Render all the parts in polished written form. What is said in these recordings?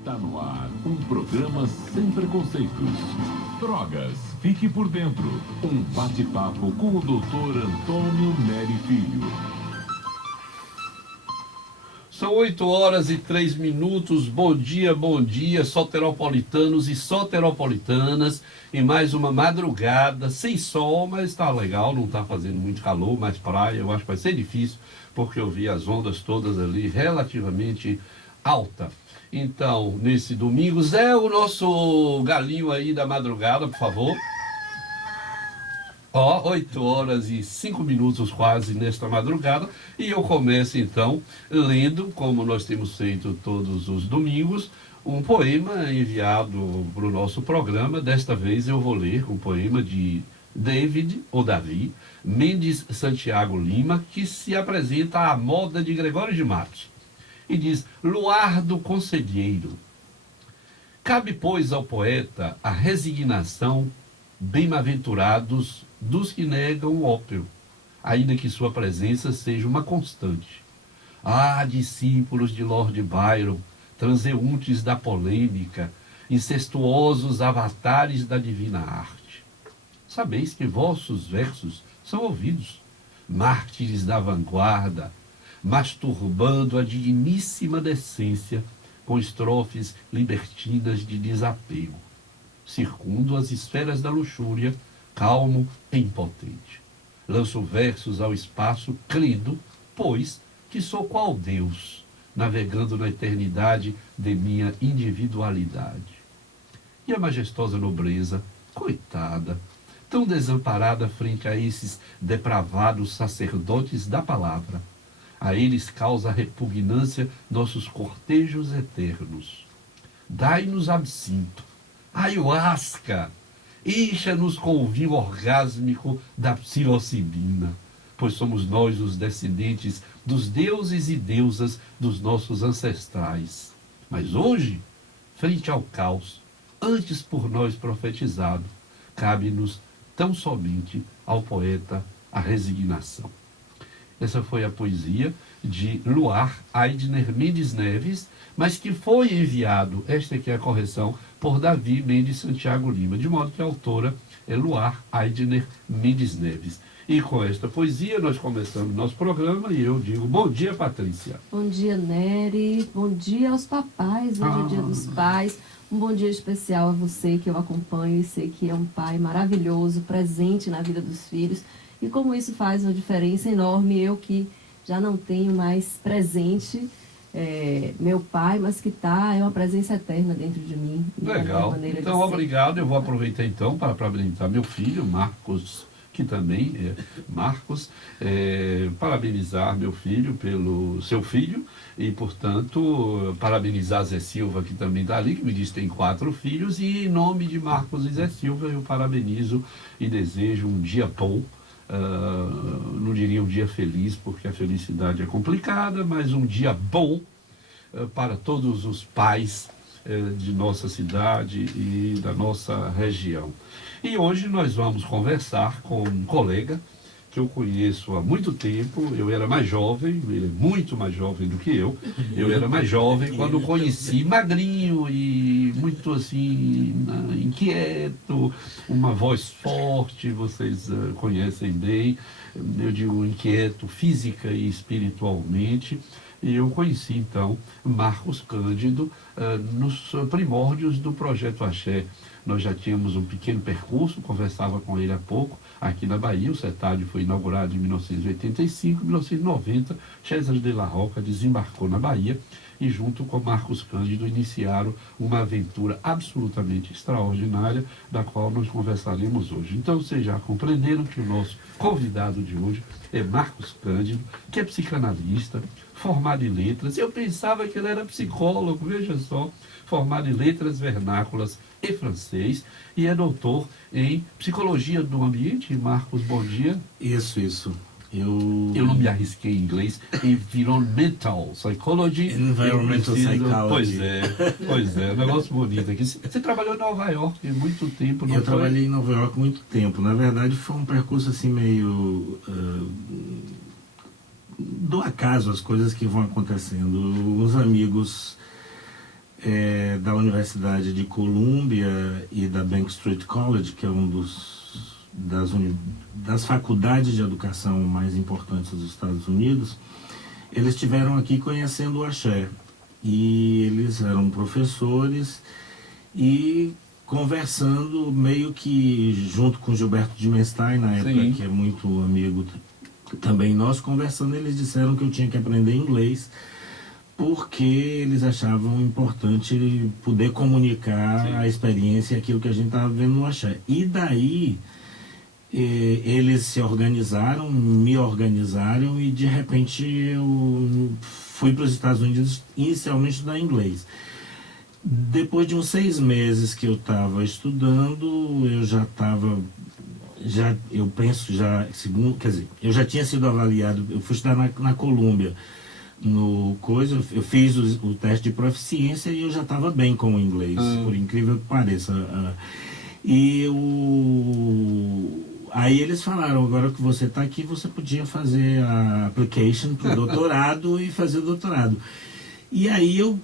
Está no ar um programa sem preconceitos. Drogas, fique por dentro. Um bate-papo com o Dr. Antônio Neri Filho. São 8h03. Bom dia, soteropolitanos e soteropolitanas. E mais uma madrugada, sem sol, mas está legal, não está fazendo muito calor, mais praia. Eu acho que vai ser difícil, porque eu vi as ondas todas ali relativamente alta. Então, nesse domingo, Zé, o nosso galinho aí da madrugada, por favor. 8h05 quase nesta madrugada, e eu começo então lendo, como nós temos feito todos os domingos, um poema enviado para o nosso programa. Desta vez eu vou ler um poema de Davi Mendes Santiago Lima, que se apresenta à moda de Gregório de Matos, e diz: Luar do Conselheiro. Cabe, pois, ao poeta a resignação, bem-aventurados dos que negam o ópio, ainda que sua presença seja uma constante. Ah, discípulos de Lord Byron, transeuntes da polêmica, incestuosos avatares da divina arte. Sabeis que vossos versos são ouvidos, mártires da vanguarda, masturbando a digníssima decência com estrofes libertinas de desapego. Circundo as esferas da luxúria, calmo e impotente. Lanço versos ao espaço, crendo, pois, que sou qual Deus, navegando na eternidade de minha individualidade. E a majestosa nobreza, coitada, tão desamparada frente a esses depravados sacerdotes da palavra. A eles causa repugnância nossos cortejos eternos. Dai-nos absinto, ayahuasca, encha-nos com o vinho orgásmico da psilocibina, pois somos nós os descendentes dos deuses e deusas dos nossos ancestrais. Mas hoje, frente ao caos, antes por nós profetizado, cabe-nos tão somente ao poeta a resignação. Essa foi a poesia de Luar Aidner Mendes Neves, mas que foi enviado, esta aqui é a correção, por Davi Mendes Santiago Lima, de modo que a autora é Luar Aidner Mendes Neves. E com esta poesia nós começamos nosso programa e eu digo bom dia, Patrícia. Bom dia, Nery. Bom dia aos papais, hoje é dia dos pais. Um bom dia especial a você que eu acompanho e sei que é um pai maravilhoso, presente na vida dos filhos. E como isso faz uma diferença enorme, eu que já não tenho mais presente meu pai, mas que é uma presença eterna dentro de mim. Legal. Então, obrigado. Eu vou aproveitar então para parabenizar meu filho, Marcos, que também é Marcos, parabenizar meu filho pelo seu filho e, portanto, parabenizar Zé Silva, que também está ali, que me diz que tem 4 filhos, e em nome de Marcos e Zé Silva eu parabenizo e desejo um dia bom. Não diria um dia feliz, porque a felicidade é complicada, mas um dia bom para todos os pais de nossa cidade e da nossa região. E hoje nós vamos conversar com um colega que eu conheço há muito tempo. Eu era mais jovem, ele é muito mais jovem do que eu. Eu era mais jovem quando o conheci, magrinho e muito assim, inquieto, uma voz forte, vocês conhecem bem. Eu digo inquieto física e espiritualmente. E eu conheci então Marcos Cândido nos primórdios do Projeto Axé. Nós já tínhamos um pequeno percurso, conversava com ele há pouco, aqui na Bahia. O CETAD foi inaugurado em 1985, 1990, César de la Roca desembarcou na Bahia e junto com Marcos Cândido iniciaram uma aventura absolutamente extraordinária, da qual nós conversaremos hoje. Então vocês já compreenderam que o nosso convidado de hoje é Marcos Cândido, que é psicanalista, formado em letras. Eu pensava que ele era psicólogo, veja só, formado em letras vernáculas e francês, e é doutor em psicologia do ambiente. Marcos, bom dia. Isso. Eu não me arrisquei em inglês. Environmental Psychology. Environmental Psychology. Pois é, um negócio bonito aqui. Você trabalhou em Nova York muito tempo, não Eu foi? trabalhei em Nova York muito tempo. Na verdade, foi um percurso assim meio do acaso, as coisas que vão acontecendo. Os amigos da Universidade de Columbia e da Bank Street College, que é das faculdades de educação mais importantes dos Estados Unidos, eles estiveram aqui conhecendo o axé. E eles eram professores e conversando meio que junto com Gilberto de Menstein, na época, Sim. que é muito amigo também, nós conversando, eles disseram que eu tinha que aprender inglês porque eles achavam importante poder comunicar Sim. a experiência e aquilo que a gente estava vendo no axé. E daí eles se organizaram, me organizaram e de repente eu fui para os Estados Unidos inicialmente estudar inglês. Depois de uns 6 meses que eu estava estudando, eu já estava, eu penso já, quer dizer, eu já tinha sido avaliado, eu fui estudar na Colômbia, eu fiz o teste de proficiência e eu já estava bem com o inglês, por incrível que pareça. Aí eles falaram, agora que você está aqui, você podia fazer a application para o doutorado e fazer o doutorado. E aí eu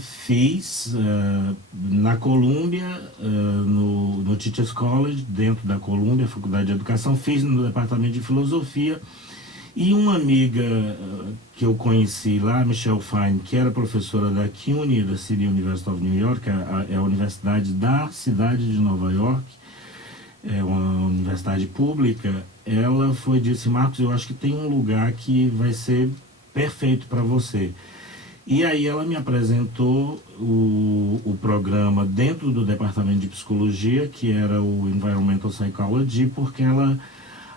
fiz na Colômbia, no Teachers College, dentro da Colômbia, Faculdade de Educação, fiz no Departamento de Filosofia. E uma amiga que eu conheci lá, Michelle Fine, que era professora da CUNY, da City University of New York, é a universidade da cidade de Nova York, é uma universidade pública, ela disse, Marcos, eu acho que tem um lugar que vai ser perfeito para você. E aí ela me apresentou o programa dentro do departamento de psicologia, que era o Environmental Psychology, porque ela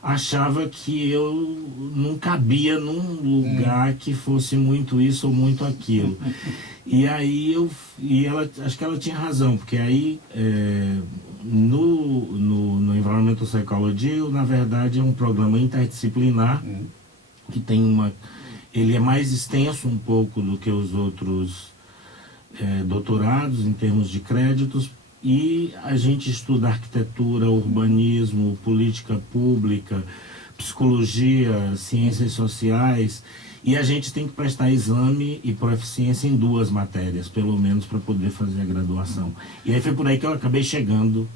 achava que eu não cabia num lugar que fosse muito isso ou muito aquilo. E aí acho que ela tinha razão, porque aí no Environmental Psychology, na verdade, é um programa interdisciplinar que tem ele é mais extenso um pouco do que os outros doutorados em termos de créditos, e a gente estuda arquitetura, urbanismo, política pública, psicologia, ciências sociais, e a gente tem que prestar exame e proficiência em 2 matérias, pelo menos, para poder fazer a graduação. E aí foi por aí que eu acabei chegando.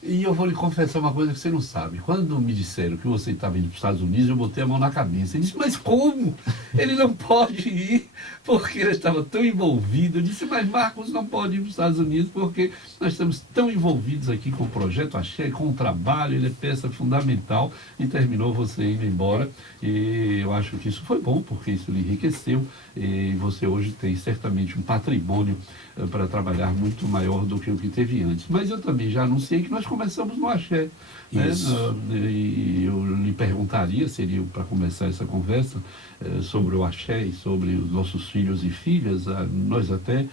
E eu vou lhe confessar uma coisa que você não sabe. Quando me disseram que você estava indo para os Estados Unidos, eu botei a mão na cabeça. Eu disse, mas como? Ele não pode ir porque ele estava tão envolvido. Eu disse, mas Marcos não pode ir para os Estados Unidos porque nós estamos tão envolvidos aqui com o projeto Axé, com o trabalho, ele é peça fundamental. E terminou você indo embora. E eu acho que isso foi bom, porque isso lhe enriqueceu. E você hoje tem certamente um patrimônio para trabalhar muito maior do que o que teve antes. Mas eu também já anunciei que nós começamos no Axé. Né? E eu lhe perguntaria, seria para começar essa conversa, sobre o Axé e sobre os nossos filhos e filhas. Nós até,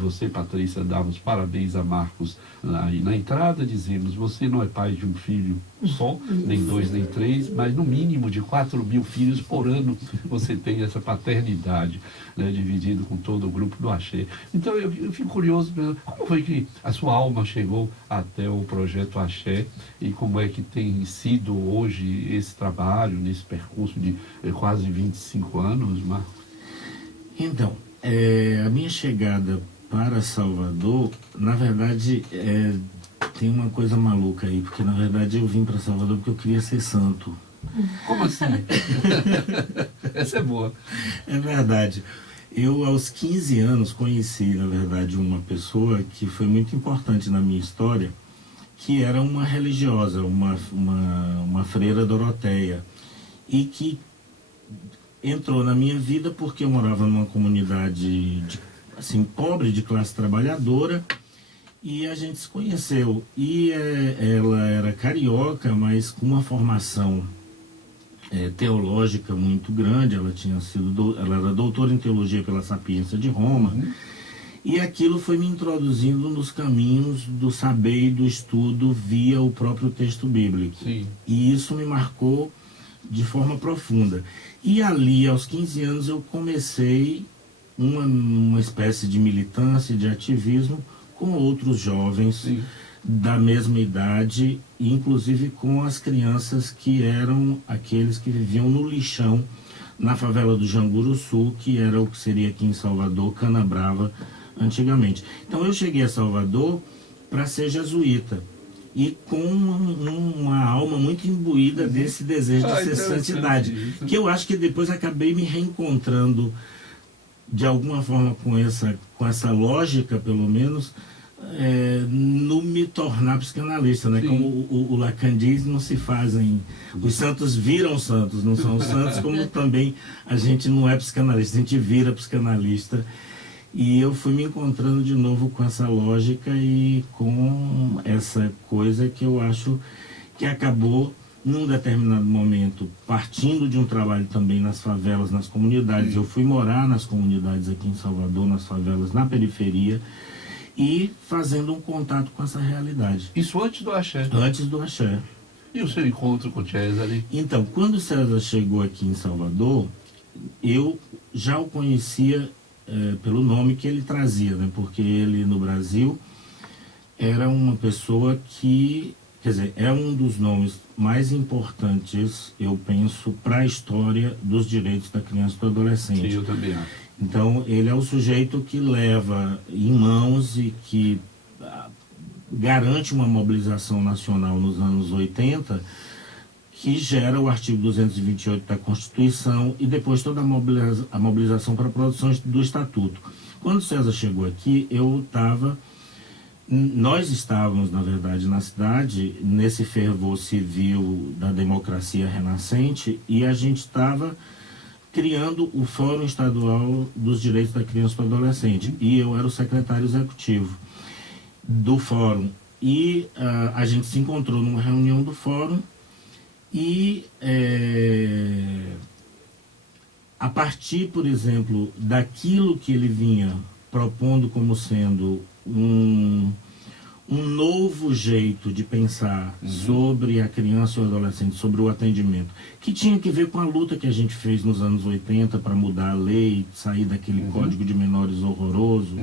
você, Patrícia, dava os parabéns a Marcos aí na entrada, dizemos, você não é pai de um filho só, nem 2, nem 3, mas no mínimo de 4.000 filhos por ano você tem essa paternidade, né, dividido com todo o grupo do Axé. Então eu fico curioso, como foi que a sua alma chegou até o projeto Axé e como é que tem sido hoje esse trabalho, nesse percurso de quase 25 anos, Marcos? Então, a minha chegada para Salvador, na verdade, tem uma coisa maluca aí, porque na verdade eu vim para Salvador porque eu queria ser santo. Como assim? Essa é boa. É verdade. Eu, aos 15 anos, conheci, na verdade, uma pessoa que foi muito importante na minha história, que era uma religiosa, uma freira Doroteia, e que entrou na minha vida porque eu morava numa comunidade assim, pobre, de classe trabalhadora, e a gente se conheceu. E ela era carioca, mas com uma formação teológica muito grande. Ela ela era doutora em teologia pela Sapiência de Roma, e aquilo foi me introduzindo nos caminhos do saber e do estudo via o próprio texto bíblico. Sim. E isso me marcou de forma profunda. E ali, aos 15 anos, eu comecei uma espécie de militância, de ativismo com outros jovens, sim, da mesma idade, inclusive com as crianças que eram aqueles que viviam no lixão, na favela do Janguru Sul, que era o que seria aqui em Salvador, Canabrava, antigamente. Então eu cheguei a Salvador para ser jesuíta e com uma alma muito imbuída desse desejo de ser santidade, que eu acho que depois acabei me reencontrando de alguma forma com essa lógica, pelo menos, no me tornar psicanalista, né? Como o Lacan diz, não se fazem... Os santos viram santos, não são santos, como também a gente não é psicanalista, a gente vira psicanalista. E eu fui me encontrando de novo com essa lógica e com essa coisa que eu acho que acabou, num determinado momento, partindo de um trabalho também nas favelas, nas comunidades. Eu fui morar nas comunidades aqui em Salvador, nas favelas, na periferia, e fazendo um contato com essa realidade. Isso antes do axé? Antes do axé. E o seu encontro com o César? Então, quando o César chegou aqui em Salvador, eu já o conhecia pelo nome que ele trazia, né? Porque ele, no Brasil, era uma pessoa que, quer dizer, é um dos nomes mais importantes, eu penso, para a história dos direitos da criança e do adolescente. Sim, eu também acho. Então, ele é o sujeito que leva em mãos e que garante uma mobilização nacional nos anos 80, que gera o artigo 228 da Constituição e depois toda a mobilização para a produção do Estatuto. Quando César chegou aqui, nós estávamos, na verdade, na cidade, nesse fervor civil da democracia renascente, e a gente estava criando o Fórum Estadual dos Direitos da Criança e do Adolescente. E eu era o secretário executivo do Fórum. E a gente se encontrou numa reunião do Fórum e a partir, por exemplo, daquilo que ele vinha propondo como sendo um novo jeito de pensar sobre a criança e o adolescente, sobre o atendimento, que tinha que ver com a luta que a gente fez nos anos 80 para mudar a lei, sair daquele código de menores horroroso,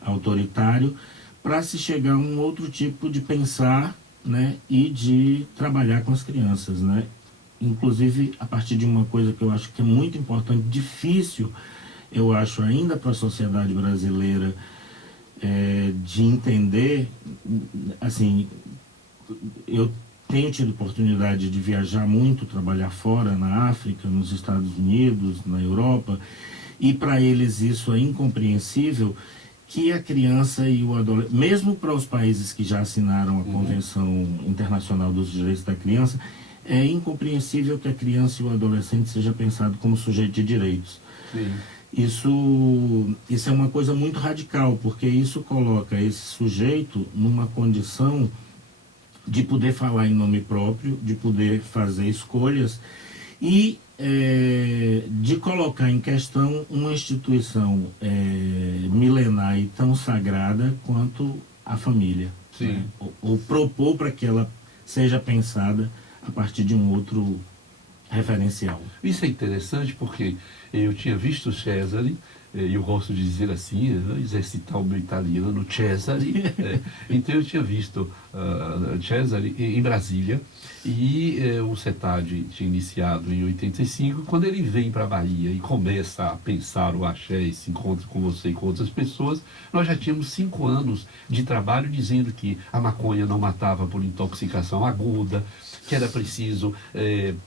autoritário, para se chegar a um outro tipo de pensar, né, e de trabalhar com as crianças, né? Inclusive a partir de uma coisa que eu acho que é muito importante, difícil, eu acho ainda para a sociedade brasileira, de entender, assim, eu tenho tido oportunidade de viajar muito, trabalhar fora, na África, nos Estados Unidos, na Europa, e para eles isso é incompreensível, que a criança e o adolescente, mesmo para os países que já assinaram a Convenção Internacional dos Direitos da Criança, é incompreensível que a criança e o adolescente seja pensado como sujeito de direitos. Sim. Isso é uma coisa muito radical, porque isso coloca esse sujeito numa condição de poder falar em nome próprio, de poder fazer escolhas e de colocar em questão uma instituição milenar e tão sagrada quanto a família. Sim. Né? Ou propor para que ela seja pensada a partir de um outro referencial. Isso é interessante porque eu tinha visto o Cesare, eu gosto de dizer assim, exercitar o meu italiano, Cesare. Então eu tinha visto Cesare em Brasília, e o CETAD tinha iniciado em 85. Quando ele vem para a Bahia e começa a pensar o axé e se encontra com você e com outras pessoas, nós já tínhamos 5 anos de trabalho dizendo que a maconha não matava por intoxicação aguda, que era preciso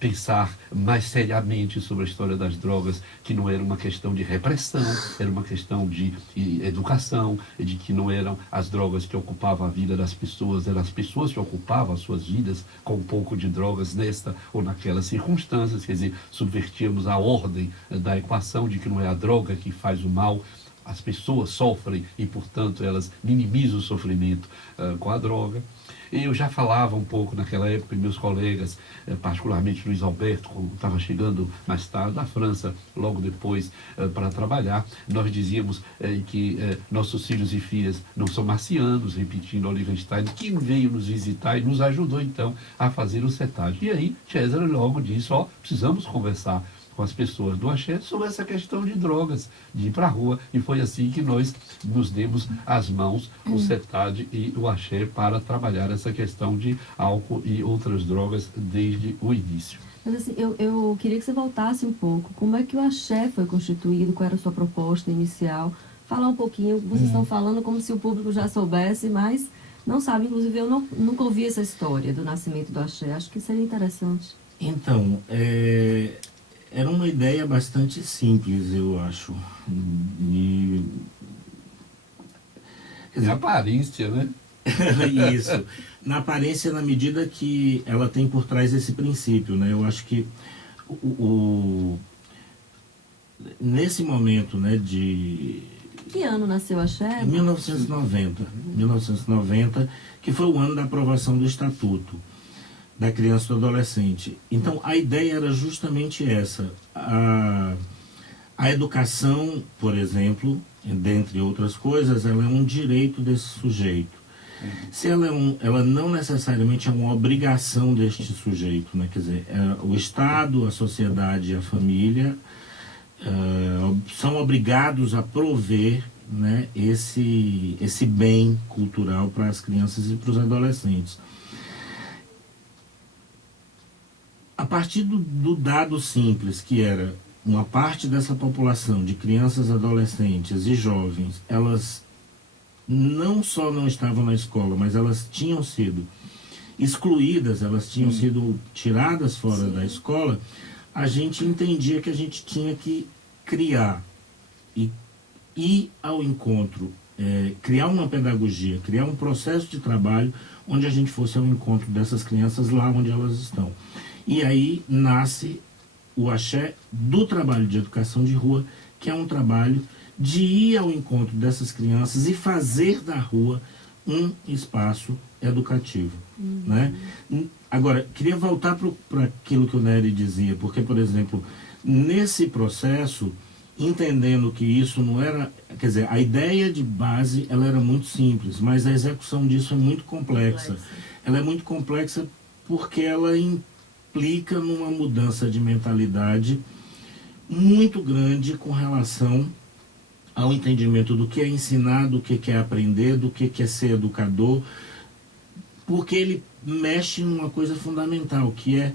pensar mais seriamente sobre a história das drogas, que não era uma questão de repressão, era uma questão de educação, de que não eram as drogas que ocupavam a vida das pessoas, eram as pessoas que ocupavam as suas vidas com um pouco de drogas nesta ou naquelas circunstâncias. Quer dizer, subvertíamos a ordem da equação de que não é a droga que faz o mal, as pessoas sofrem e, portanto, elas minimizam o sofrimento com a droga. Eu já falava um pouco naquela época, e meus colegas, particularmente Luiz Alberto, quando estava chegando mais tarde da França, logo depois para trabalhar, nós dizíamos que nossos filhos e filhas não são marcianos, repetindo Oliver Stein, que veio nos visitar e nos ajudou então a fazer o CETAD. E aí César logo disse, precisamos conversar com as pessoas do axé sobre essa questão de drogas, de ir para a rua, e foi assim que nós nos demos as mãos, o CETAD e o axé, para trabalhar essa questão de álcool e outras drogas desde o início. Mas assim, eu queria que você voltasse um pouco. Como é que o axé foi constituído? Qual era a sua proposta inicial? falar um pouquinho. Vocês estão falando como se o público já soubesse, mas não sabe. Inclusive, eu nunca ouvi essa história do nascimento do axé. Acho que seria interessante. Então, era uma ideia bastante simples, eu acho. E, quer dizer, Aparência, né? isso. Na aparência, na medida que ela tem por trás esse princípio, né? Eu acho que nesse momento, né, de... Que ano nasceu o axé? Em 1990, que foi o ano da aprovação do Estatuto da Criança e do Adolescente. Então, a ideia era justamente essa. A educação, por exemplo, dentre outras coisas, ela é um direito desse sujeito. Se ela não necessariamente é uma obrigação deste sujeito, né? Quer dizer, o Estado, a sociedade e a família são obrigados a prover, né, esse bem cultural para as crianças e para os adolescentes. A partir do dado simples, que era uma parte dessa população de crianças, adolescentes e jovens, elas não só não estavam na escola, mas elas tinham sido excluídas, elas tinham sido tiradas fora da escola, a gente entendia que a gente tinha que criar e ir ao encontro, criar uma pedagogia, criar um processo de trabalho onde a gente fosse ao encontro dessas crianças lá onde elas estão. E aí nasce o axé do trabalho de educação de rua, que é um trabalho de ir ao encontro dessas crianças e fazer da rua um espaço educativo. Né? Agora, queria voltar para aquilo que o Nery dizia, porque, por exemplo, nesse processo, entendendo que isso não era... Quer dizer, a ideia de base ela era muito simples, mas a execução disso é muito complexa. Ela é muito complexa porque ela implica numa mudança de mentalidade muito grande com relação ao entendimento do que é ensinar, do que é aprender, do que é ser educador, porque ele mexe numa coisa fundamental, que é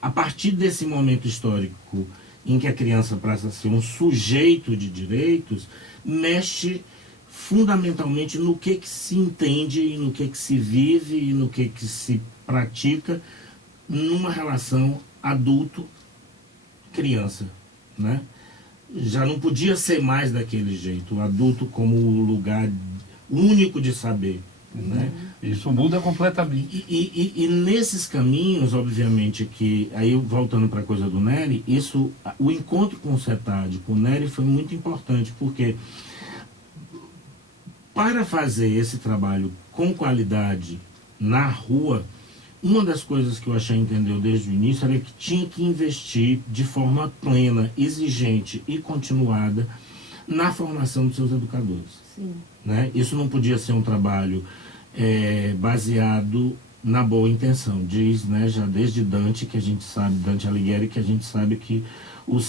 a partir desse momento histórico em que a criança passa a ser um sujeito de direitos, mexe fundamentalmente no que se entende e no que se vive e no que se pratica numa relação adulto-criança, né? Já não podia ser mais daquele jeito, o adulto como o lugar único de saber, né? Isso muda completamente. E nesses caminhos, obviamente, que aí voltando para a coisa do Nery, o encontro com o CETAD, com o Nery, foi muito importante, porque para fazer esse trabalho com qualidade na rua, uma das coisas que o Axé entendeu desde o início era que tinha que investir de forma plena, exigente e continuada na formação dos seus educadores. Sim. Né? Isso não podia ser um trabalho baseado na boa intenção. Diz, né, já desde Dante, que a gente sabe, Dante Alighieri, que a gente sabe que o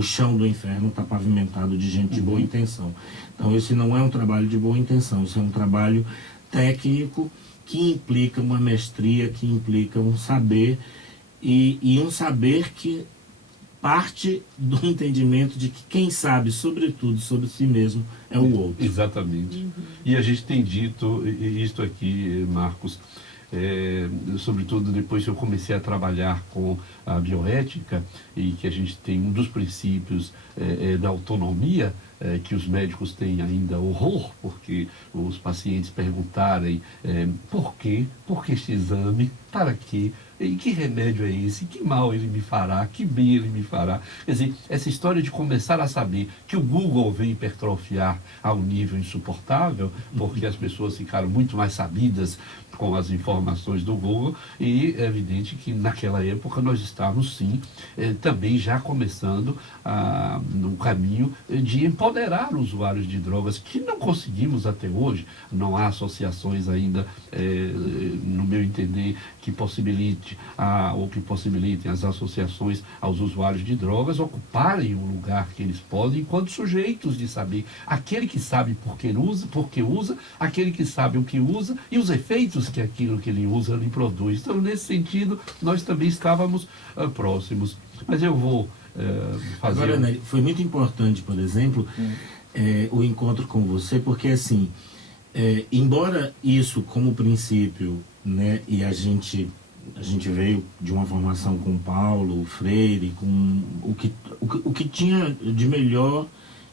chão do inferno está pavimentado de gente de boa intenção. Então, esse não é um trabalho de boa intenção, esse é um trabalho técnico que implica uma mestria, que implica um saber, e um saber que parte do entendimento de que quem sabe, sobretudo, sobre si mesmo, é o outro. Exatamente. E a gente tem dito isto aqui, Marcos, sobretudo depois que eu comecei a trabalhar com a bioética, e que a gente tem um dos princípios da autonomia, que os médicos têm ainda horror, porque os pacientes perguntarem por quê? Por que este exame? Para quê? E que remédio é esse? Que mal ele me fará? Que bem ele me fará? Quer dizer, essa história de começar a saber que o Google vem hipertrofiar a um nível insuportável, porque as pessoas ficaram muito mais sabidas com as informações do Google, e é evidente que naquela época nós estávamos sim também já começando no caminho de empoderar usuários de drogas, que não conseguimos até hoje. Não há associações ainda, no meu entender, que possibilitem as associações aos usuários de drogas ocuparem o lugar que eles podem enquanto sujeitos de saber. Aquele que sabe por que usa, aquele que sabe o que usa e os efeitos que aquilo que ele usa lhe produz. Então, nesse sentido, nós também estávamos próximos. Mas eu vou fazer... Agora, Nery, foi muito importante, por exemplo, o encontro com você, porque assim, embora isso como princípio, né, e a gente veio de uma formação com Paulo Freire, com o que tinha de melhor,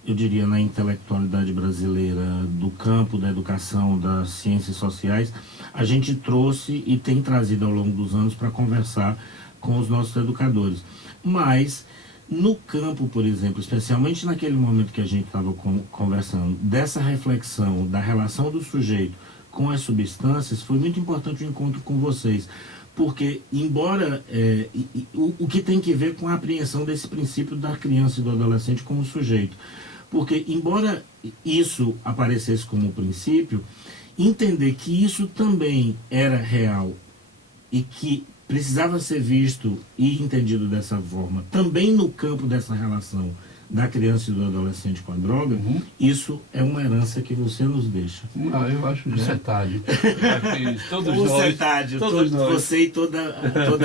eu diria, na intelectualidade brasileira, do campo da educação, das ciências sociais, a gente trouxe e tem trazido ao longo dos anos para conversar com os nossos educadores. Mas, no campo, por exemplo, especialmente naquele momento que a gente estava conversando, dessa reflexão da relação do sujeito com as substâncias, foi muito importante o encontro com vocês. Porque, embora o que tem que ver com a apreensão desse princípio da criança e do adolescente como sujeito. Porque, embora isso aparecesse como princípio, entender que isso também era real e que precisava ser visto e entendido dessa forma, também no campo dessa relação da criança e do adolescente com a droga, isso é uma herança que você nos deixa. Eu acho que tarde. Todos nós. Você e toda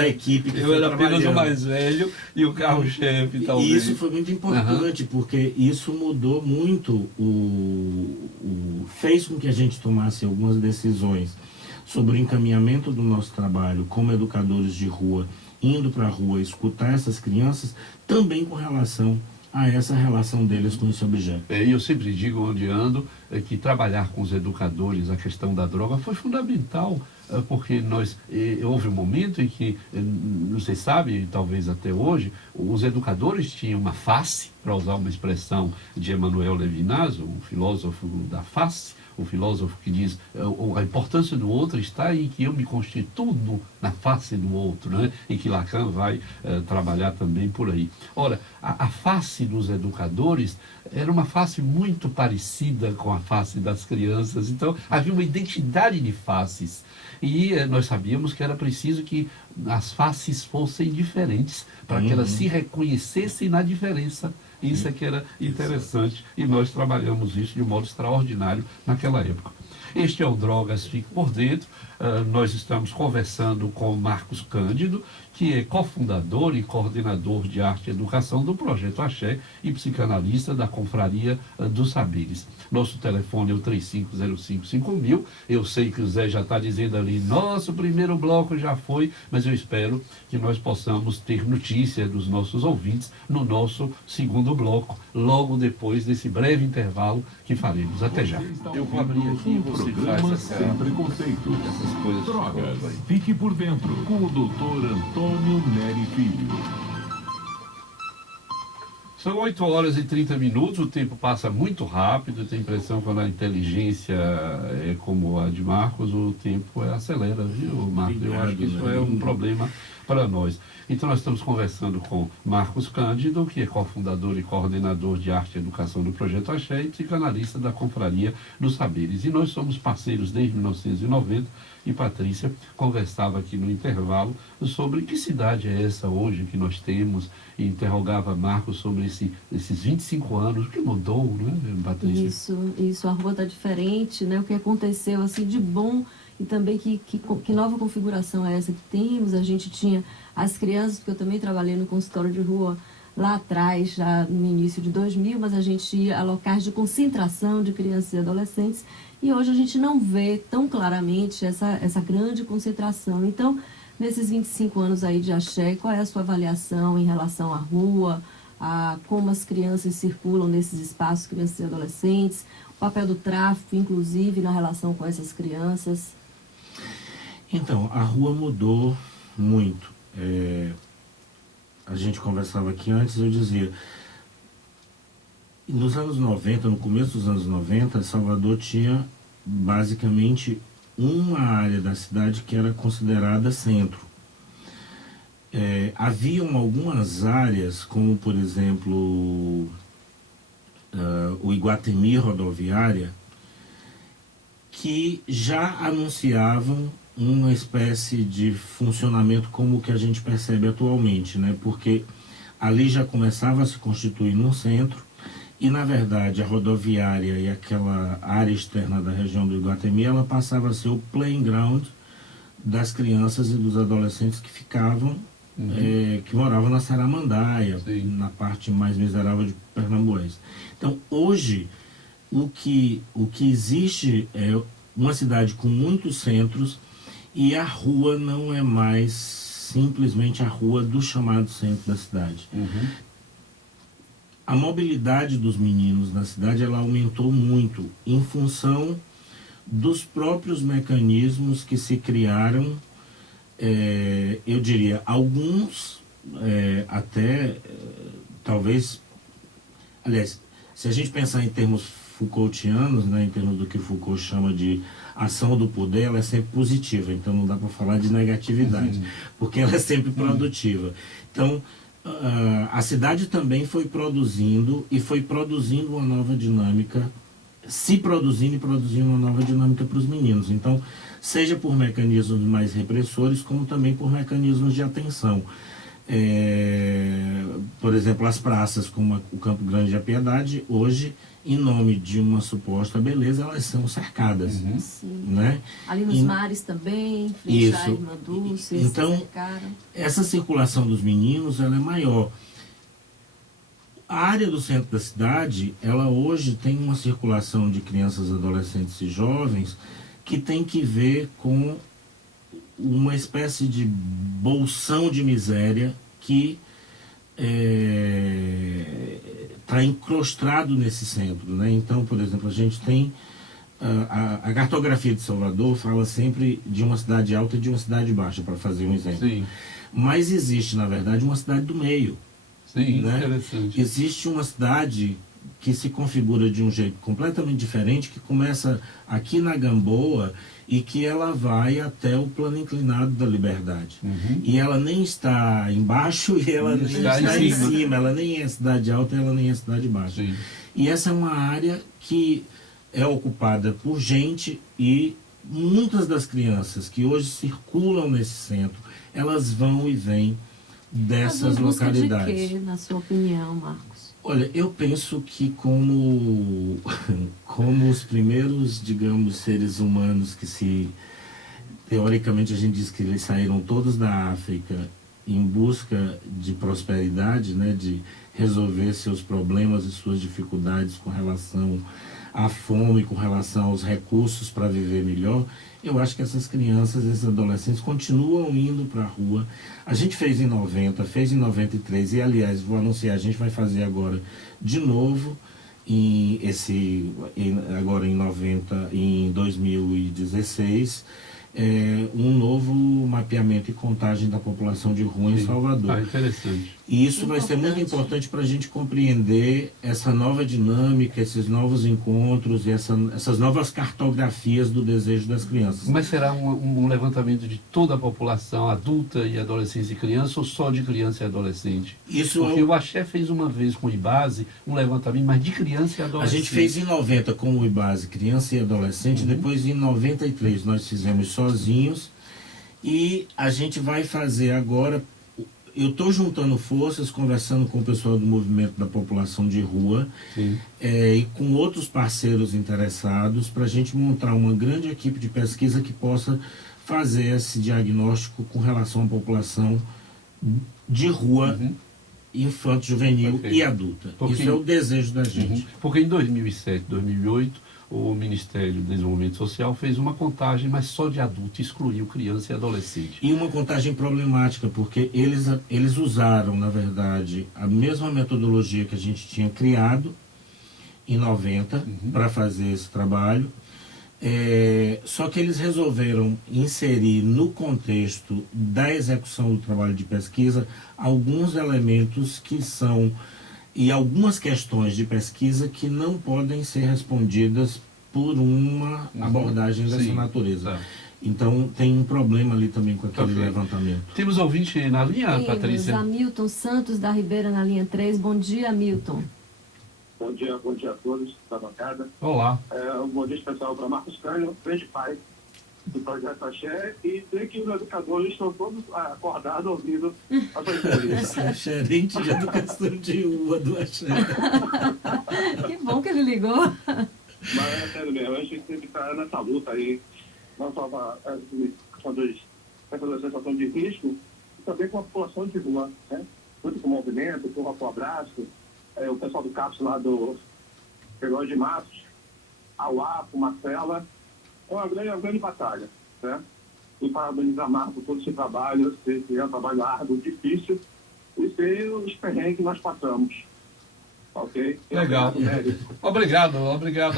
a equipe que eu era apenas o mais velho e o carro-chefe, talvez. E isso foi muito importante, porque isso mudou muito, fez com que a gente tomasse algumas decisões sobre o encaminhamento do nosso trabalho como educadores de rua, indo para a rua escutar essas crianças, também com relação a essa relação deles com esse objeto. Eu sempre digo, onde ando, que trabalhar com os educadores a questão da droga foi fundamental, porque houve um momento em que, não sei sabe, talvez até hoje, os educadores tinham uma face, para usar uma expressão de Emmanuel Levinas, um filósofo da face, o filósofo que diz a importância do outro está em que eu me constituo na face do outro, né? E que Lacan vai trabalhar também por aí. Ora, a face dos educadores era uma face muito parecida com a face das crianças, então havia uma identidade de faces. E nós sabíamos que era preciso que as faces fossem diferentes, para que elas se reconhecessem na diferença. Isso é que era interessante e nós trabalhamos isso de modo extraordinário naquela época. Este é o Drogas Fique por Dentro. Nós estamos conversando com Marcos Cândido, que é cofundador e coordenador de arte e educação do Projeto Axé e psicanalista da Confraria dos Saberes. Nosso telefone é o 35055000. Eu sei que o Zé já está dizendo ali, nosso primeiro bloco já foi, mas eu espero que nós possamos ter notícia dos nossos ouvintes no nosso segundo bloco, logo depois desse breve intervalo que faremos. Até já. Eu vou abrir aqui e você faz Sem Preconceito. essas coisas. Drogas. Fique por dentro com o Dr. Antônio Neri Filho. São 8h30, o tempo passa muito rápido, tem a impressão que quando a inteligência é como a de Marcos, o tempo acelera, viu, Marcos? Eu acho que isso é um problema para nós. Então nós estamos conversando com Marcos Cândido, que é cofundador e coordenador de arte e educação do Projeto Axé e psicanalista da Confraria dos Saberes. E nós somos parceiros desde 1990 e Patrícia conversava aqui no intervalo sobre que cidade é essa hoje que nós temos e interrogava Marcos sobre esses 25 anos, o que mudou, né, Patrícia? Isso, a rua está diferente, né? O que aconteceu assim de bom e também que nova configuração é essa que temos. A gente tinha as crianças, porque eu também trabalhei no consultório de rua lá atrás, já no início de 2000, mas a gente ia a locais de concentração de crianças e adolescentes e hoje a gente não vê tão claramente essa grande concentração. Então, nesses 25 anos aí de Axé, qual é a sua avaliação em relação à rua, a como as crianças circulam nesses espaços, crianças e adolescentes, o papel do tráfico, inclusive, na relação com essas crianças? Então, a rua mudou muito. A gente conversava aqui antes, eu dizia, nos anos 90, no começo dos anos 90, Salvador tinha basicamente uma área da cidade que era considerada centro. Haviam algumas áreas, como por exemplo o Iguatemi rodoviária, que já anunciavam uma espécie de funcionamento como o que a gente percebe atualmente, né? Porque ali já começava a se constituir num centro e, na verdade, a rodoviária e aquela área externa da região do Iguatemi, ela passava a ser o playing ground das crianças e dos adolescentes que ficavam, que moravam na Saramandaia, na parte mais miserável de Pernambués. Então, hoje, o que existe é uma cidade com muitos centros e a rua não é mais simplesmente a rua do chamado centro da cidade. A mobilidade dos meninos na cidade ela aumentou muito em função dos próprios mecanismos que se criaram, eu diria, alguns até talvez, aliás, se a gente pensar em termos Foucaultianos, né, em termos do que Foucault chama de ação do poder, ela é sempre positiva, então não dá para falar de negatividade, porque ela é sempre produtiva. Então, a cidade também foi produzindo uma nova dinâmica, se produzindo e produzindo uma nova dinâmica para os meninos. Então, seja por mecanismos mais repressores, como também por mecanismos de atenção. Por exemplo, as praças, como o Campo Grande e a Piedade, hoje, em nome de uma suposta beleza, elas são cercadas. Né? Ali nos mares também, frente à Irmã Dulce, então, essa circulação dos meninos ela é maior. A área do centro da cidade, ela hoje tem uma circulação de crianças, adolescentes e jovens que tem que ver com uma espécie de bolsão de miséria que está encrostado nesse centro, né? Então, por exemplo, a gente tem a cartografia de Salvador fala sempre de uma cidade alta e de uma cidade baixa, para fazer um exemplo. Sim. Mas existe, na verdade, uma cidade do meio. Sim, né? Interessante. Existe uma cidade que se configura de um jeito completamente diferente, que começa aqui na Gamboa e que ela vai até o plano inclinado da Liberdade. E ela nem está embaixo e ela nem está em cima. Ela nem é cidade alta e ela nem é cidade baixa. Sim. E essa é uma área que é ocupada por gente, e muitas das crianças que hoje circulam nesse centro, elas vão e vêm dessas localidades. De quê, na sua opinião, Marcos? Olha, eu penso que como os primeiros, digamos, seres humanos que teoricamente a gente diz que eles saíram todos da África em busca de prosperidade, né, de resolver seus problemas e suas dificuldades com relação à fome, com relação aos recursos para viver melhor. Eu acho que essas crianças, esses adolescentes continuam indo para a rua. A gente fez em 90, fez em 93 e, aliás, vou anunciar, a gente vai fazer agora de novo agora em 2016, um novo mapeamento e contagem da população de rua em Salvador. Interessante. E isso vai ser muito importante para a gente compreender essa nova dinâmica, esses novos encontros e essas novas cartografias do desejo das crianças. Mas será um levantamento de toda a população, adulta e adolescente e criança, ou só de criança e adolescente? Porque o Axé fez uma vez com o IBASE um levantamento, mas de criança e adolescente. A gente fez em 90 com o IBASE, criança e adolescente, depois em 93 nós fizemos sozinhos, e a gente vai fazer agora. Eu estou juntando forças, conversando com o pessoal do movimento da população de rua e com outros parceiros interessados para a gente montar uma grande equipe de pesquisa que possa fazer esse diagnóstico com relação à população de rua, infanto-juvenil e adulta. Isso é o desejo da gente. Porque em 2007, 2008, o Ministério do Desenvolvimento Social fez uma contagem, mas só de adulto, excluiu criança e adolescente. E uma contagem problemática, porque eles usaram, na verdade, a mesma metodologia que a gente tinha criado em 90 para fazer esse trabalho, só que eles resolveram inserir no contexto da execução do trabalho de pesquisa alguns elementos que são e algumas questões de pesquisa que não podem ser respondidas por uma abordagem dessa natureza. Então, tem um problema ali também com aquele levantamento. Temos ouvinte na linha, Patrícia? Hamilton Santos da Ribeira na linha 3. Bom dia, Hamilton. Bom dia a todos da bancada. Olá. Um bom dia especial para Marcos Cânio, grande pai do Projeto Axé, e sei que os educadores estão todos acordados ouvindo a sua entrevista. Gerente de educação de rua do Axé. Que bom que ele ligou. Mas é sério mesmo, a gente tem que estar nessa luta aí, não só para essa sensação de risco, e também com a população de rua, né? Muito com o movimento, com o abraço, o pessoal do CAPS lá do Pegou de Matos, ao APO, Marcela. É uma grande batalha, né? E parabenizar a Marco por todo esse trabalho. Eu sei que é um trabalho árduo, difícil, e sei os perrengues que nós passamos. Ok? Legal. Obrigado,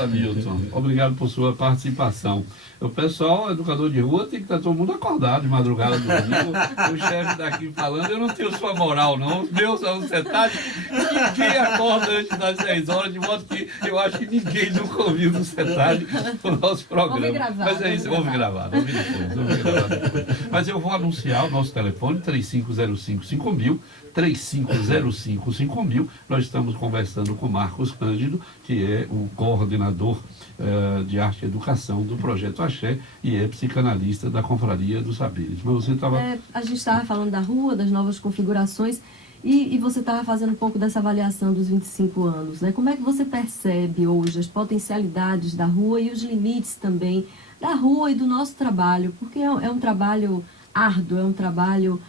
Hamilton. Obrigado por sua participação. O pessoal, educador de rua, tem que estar todo mundo acordado de madrugada do domingo. O chefe daqui falando, eu não tenho sua moral, não. Os meus são setagem. Ninguém acorda antes das 6 horas, de modo que eu acho que ninguém nunca ouviu do setagem no nosso programa. Gravar, mas é isso, ouve gravado, ouve depois. Mas eu vou anunciar o nosso telefone, 35055000, 35055000. Nós estamos conversando com Marcos Cândido, que é o coordenador de arte e educação do Projeto Axé e é psicanalista da Confraria dos Saberes. Mas você estava... A gente estava falando da rua, das novas configurações, e você estava fazendo um pouco dessa avaliação dos 25 anos, né? Como é que você percebe hoje as potencialidades da rua e os limites também da rua e do nosso trabalho? Porque é um trabalho árduo, é um trabalho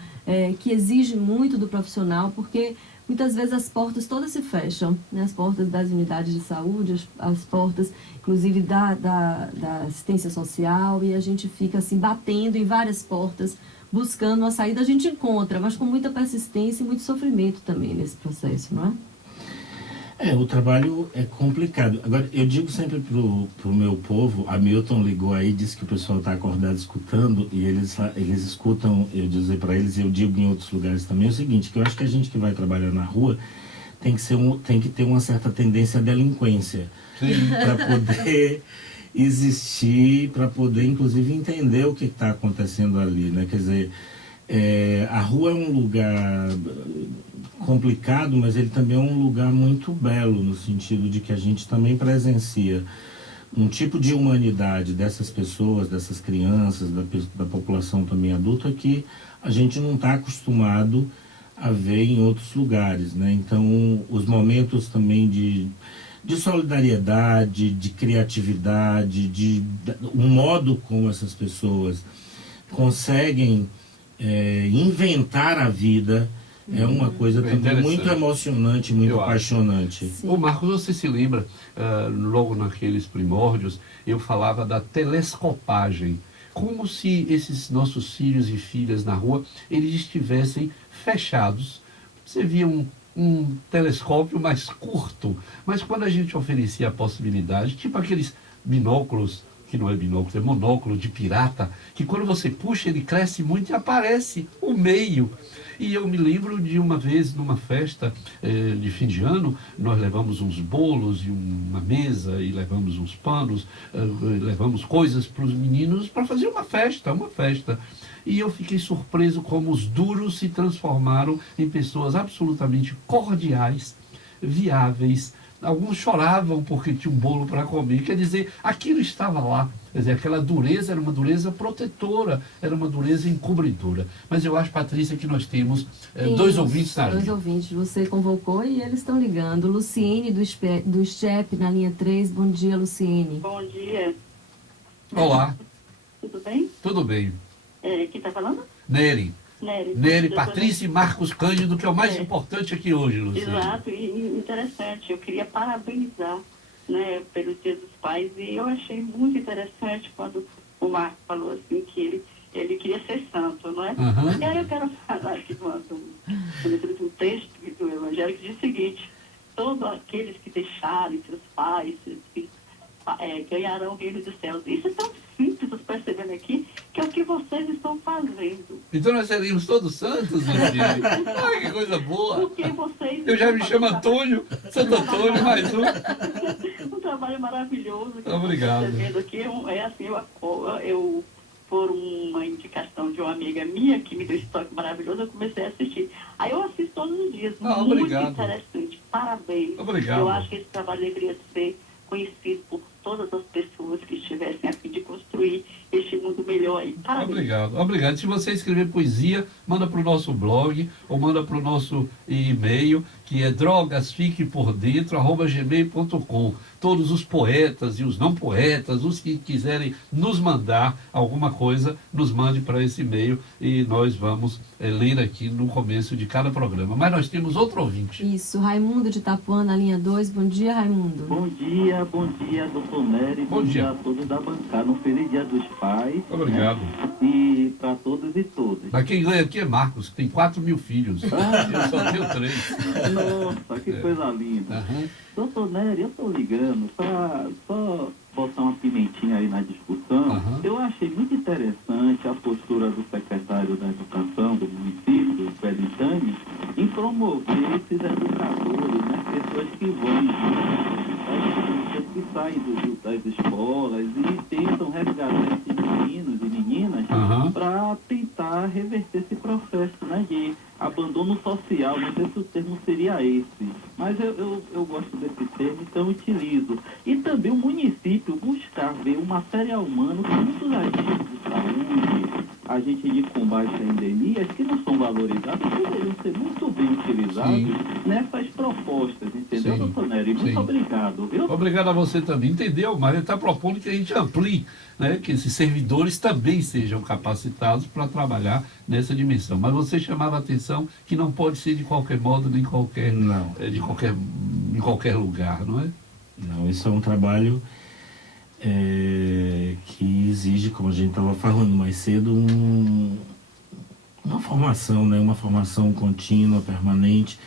que exige muito do profissional, porque muitas vezes as portas todas se fecham, né? As portas das unidades de saúde, as portas, inclusive, da assistência social, e a gente fica assim, batendo em várias portas, buscando uma saída. A gente encontra, mas com muita persistência e muito sofrimento também nesse processo, não é? O trabalho é complicado. Agora, eu digo sempre pro meu povo, a Milton ligou aí, disse que o pessoal está acordado escutando, e eles escutam, eu dizer para eles, e eu digo em outros lugares também, é o seguinte, que eu acho que a gente que vai trabalhar na rua tem que ter uma certa tendência à delinquência, para poder existir, para poder, inclusive, entender o que está acontecendo ali, né? Quer dizer, a rua é um lugar complicado, mas ele também é um lugar muito belo, no sentido de que a gente também presencia um tipo de humanidade dessas pessoas, dessas crianças, da população também adulta, que a gente não está acostumado a ver em outros lugares, né? Então, os momentos também de solidariedade, de criatividade, o modo como essas pessoas conseguem inventar a vida, é uma coisa também muito emocionante, muito apaixonante. O Marcos, você se lembra, logo naqueles primórdios, eu falava da telescopagem, como se esses nossos filhos e filhas na rua, eles estivessem fechados. Você via um telescópio mais curto, mas quando a gente oferecia a possibilidade, tipo aqueles binóculos, que não é binóculo, é monóculo de pirata, que quando você puxa ele cresce muito e aparece o meio. E eu me lembro de uma vez, numa festa de fim de ano, nós levamos uns bolos e uma mesa, e levamos uns panos, levamos coisas para os meninos para fazer uma festa. E eu fiquei surpreso como os duros se transformaram em pessoas absolutamente cordiais, viáveis. Alguns choravam porque tinha um bolo para comer. Quer dizer, aquilo estava lá. Quer dizer, aquela dureza era uma dureza protetora, era uma dureza encobridora. Mas eu acho, Patrícia, que nós temos dois ouvintes na linha. Dois ouvintes, você convocou e eles estão ligando. Luciene, do STEP, na linha 3. Bom dia, Luciene. Bom dia. Olá. Tudo bem? Tudo bem. Quem está falando? Nery, Patrícia e Marcos Cândido, que é o mais importante aqui hoje, Luciene. Exato, e interessante. Eu queria parabenizar, né, pelos Dias dos Pais, e eu achei muito interessante quando o Marcos falou assim que ele queria ser santo, não é? Uhum. E aí eu quero falar aqui de um texto do Evangelho que diz o seguinte: todos aqueles que deixarem seus pais, seus filhos, ganharão o reino dos céus. Isso é tão simples, vocês percebendo aqui, que é o que vocês estão fazendo. Então nós seríamos todos santos, Luciene? Ai, que coisa boa! Porque vocês... Eu já me chamo Antônio, Santo Antônio, mais um. Um trabalho maravilhoso. Obrigado. Vendo aqui, assim, eu, por uma indicação de uma amiga minha, que me deu esse toque maravilhoso, eu comecei a assistir. Aí eu assisto todos os dias. Muito obrigado. Interessante. Parabéns. Obrigado. Eu acho que esse trabalho deveria ser conhecido por todas as pessoas que estivessem a fim de construir este mundo melhor aí. Parabéns. Obrigado. Se você escrever poesia, manda para o nosso blog ou manda para o nosso e-mail, que é drogasfiquepordentro@gmail.com. Todos os poetas e os não poetas, os que quiserem nos mandar alguma coisa, nos mande para esse e-mail e nós vamos ler aqui no começo de cada programa. Mas nós temos outro ouvinte. Isso, Raimundo de Itapuã, na linha 2. Bom dia, Raimundo. Bom dia, doutor Nery. Bom dia a todos da bancada. Um feliz Dia dos Pais. Obrigado. E para todos e todas. Mas quem ganha aqui é Marcos, que tem 4.000 filhos. Eu só tenho 3. Nossa, que coisa linda. Uhum. Doutor Nery, eu estou ligando para só botar uma pimentinha aí na discussão. Uhum. Eu achei muito interessante a postura do secretário da Educação do município, Belintani, em promover esses educadores, né, pessoas que vão que saem das escolas e tentam resgatar esses meninos e meninas para tentar reverter esse processo, né, de abandono social. Não sei se o termo seria esse, mas eu gosto desse termo, então eu utilizo. E também o município buscar ver um material humano com muitos agentes de saúde, agentes de combate a endemias, que não são valorizados, poderiam ser muito bem utilizados nessas propostas, entendeu, doutor Nery? Muito obrigado, viu? Obrigado a você também, entendeu? Mas ele está propondo que a gente amplie, né, que esses servidores também sejam capacitados para trabalhar nessa dimensão. Mas você chamava a atenção que não pode ser de qualquer modo, nem qualquer, em qualquer lugar, não é? Não, isso é um trabalho que exige, como a gente estava falando mais cedo, uma formação, né? Uma formação contínua, permanente.